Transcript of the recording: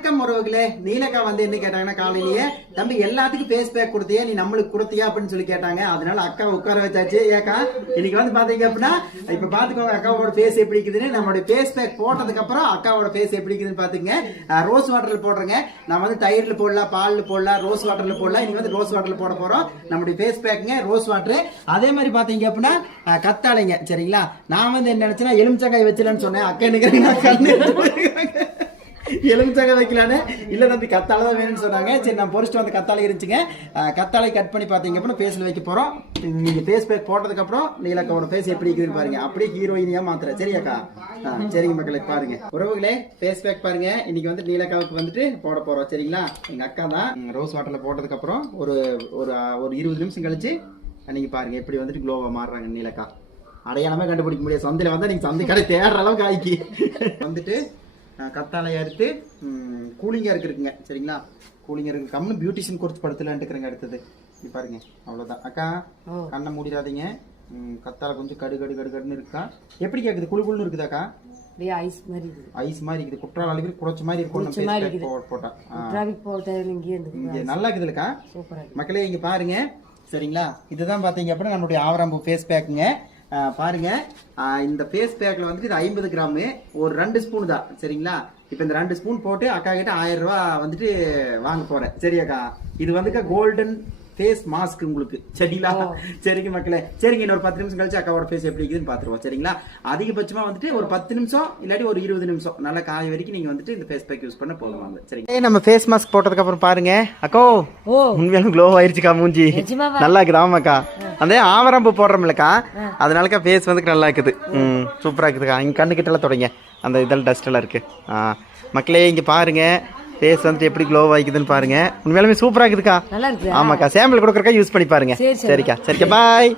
வணக்கம் உறவுகளே. நீலக்கா வந்து என்ன கேட்டாங்கன்னா காலையிலேயே, தம்பி எல்லாத்துக்கும் ஃபேஸ் பேக் கொடுத்தியா, நீ நம்மளுக்கு கொடுத்தியா அப்படின்னு சொல்லி கேட்டாங்க. அதனால அக்கா உட்கார வச்சாச்சு. ஏக்கா இன்னைக்கு வந்து பாத்தீங்க அப்படின்னா இப்ப பாத்துக்கோங்க அக்காவோட ஃபேஸ் எப்படி இருக்குதுன்னு. நம்மளுடைய ஃபேஸ் பேக் போட்டதுக்கு அப்புறம் அக்காவோட ஃபேஸ் எப்படி இருக்குதுன்னு பாத்துங்க. ரோஸ் வாட்டர்ல போடுறேங்க. நான் வந்து தயிர்ல போடலாம், பால்ல போடலாம், ரோஸ் வாட்டர்ல போடலாம். இன்னைக்கு வந்து ரோஸ் வாட்டர்ல போட போறோம். நம்மளுடைய ஃபேஸ் பேக்குங்க ரோஸ் வாட்டர். அதே மாதிரி பாத்தீங்க அப்படின்னா கத்தாழைங்க. சரிங்களா, நான் வந்து என்ன நினைச்சேன்னா எலுமிச்சங்காய் வச்சலன்னு சொன்னேன். அக்கா என்ன எலுமிச்சங்காய் வைக்கலான்னு, இல்ல தம்பி கத்தாழை தான் வேணும்னு சொன்னாங்க. சரி நான் பொறிச்சிட்டு வந்து கத்தாழை இருந்துச்சுங்க. கத்தாழை கட் பண்ணி பாத்தீங்க அப்படின்னா ஃபேஸ்ல வைக்க போறோம். நீங்க ஃபேஸ் பேக் போட்டதுக்கு அப்புறம் நீலக்காவோட ஃபேஸ் எப்படி இருக்குதுன்னு பாருங்க. அப்படியே ஹீரோயினியா மாத்திர. சரியாக்கா? சரிங்க மக்களே பாருங்க. உறவுகளே ஃபேஸ் பேக் பாருங்க. இன்னைக்கு வந்து நீலக்காவுக்கு வந்துட்டு போட போறோம். சரிங்களா, எங்க அக்கா தான் ரோஸ் வாட்டர்ல போட்டதுக்கு அப்புறம் ஒரு ஒரு 20 நிமிஷம் கழிச்சு நீங்க பாருங்க எப்படி வந்துட்டு க்ளோவா மாறுறாங்க நீலக்கா. அடையாளமே கண்டுபிடிக்க முடியாது. சந்தையில வந்து நீங்க சந்தை கடை தேடுற அளவுக்கு ஆயிக்கி வந்துட்டு கத்தாழை அறுத்து கூலிங்கா இருக்குங்க. சரிங்களா, கூலிங்கா இருக்கு. கம்மு பியூட்டிஷியன் கோர்ஸ் படுத்தலான்ட்டு இருக்கிறங்க. அடுத்தது இது பாருங்க. அவ்வளவுதான் அக்கா, கண்ணை மூடிடாதீங்க. கத்தாழை கொஞ்சம் கடு கடு கடு கடுன்னு இருக்கா. எப்படி கேக்குது? குழு குழுன்னு இருக்குதாக்கா? ஐஸ் மாதிரி இருக்குது. குற்றால அழுகி குறைச்ச மாதிரி இருக்கும் போட்டா. இங்க நல்லா இருக்குதுல்லக்கா மக்களே. இங்க பாருங்க. சரிங்களா, இதுதான் பாத்தீங்க அப்படின்னா நம்மளுடைய ஆவராம்பூ ஃபேஸ் பேக்குங்க. பாருங்க, இந்த ஃபேஸ் பேக்ல வந்துட்டு இது 50 கிராம், ஒரு 2 ஸ்பூன் தான். சரிங்களா, இப்ப இந்த 2 ஸ்பூன் போட்டு அக்கா கிட்ட 1000 ரூபாய் வந்துட்டு வாங்க போறேன். சரியாக்கா, இது வந்துக்கா கோல்டன் ஃபேஸ் மாஸ்க் உங்களுக்கு. சரிங்களா, சரிங்க மக்களே. சரிங்க, இன்னொரு 10 நிமிஷம் கழிச்சு அக்காவோட ஃபேஸ் எப்படி இருக்குதுன்னு பாத்துருவோம். சரிங்களா, அதிகபட்சமா வந்துட்டு ஒரு 10 நிமிஷம் இல்லாட்டி ஒரு 20 நிமிஷம் நல்லா காய வரைக்கும் நீங்க வந்துட்டு இந்த ஃபேஸ் பேக் யூஸ் பண்ண போதுவாங்க. சரிங்க, நம்ம ஃபேஸ் மாஸ்க் போட்டதுக்கு அப்புறம் பாருங்க அக்கோ உண்மையாலும் க்ளோ ஆயிருச்சுக்கா. மூஞ்சி நல்லா இருக்குது. ஆமாக்கா, அந்த ஆவராம்பு போடுறோம்லக்கா, அதனாலக்கா ஃபேஸ் வந்து நல்லா இருக்குது. சூப்பரா இருக்குதுக்கா. இங்க கண்ணு கிட்ட எல்லாம் தொடங்க அந்த இதெல்லாம் டஸ்ட் எல்லாம் இருக்கு. மக்களே இங்க பாருங்க ஃபேஸ் வந்துட்டு எப்படி க்ளோ ஆகிக்குதுன்னு பாருங்க. உண்மையாலுமே சூப்பரா இருக்குதுக்கா. ஆமாக்கா, சாம்பிள் கொடுக்கறக்கா யூஸ் பண்ணி பாருங்க. சரிக்கா, சரிக்கா, பாய்.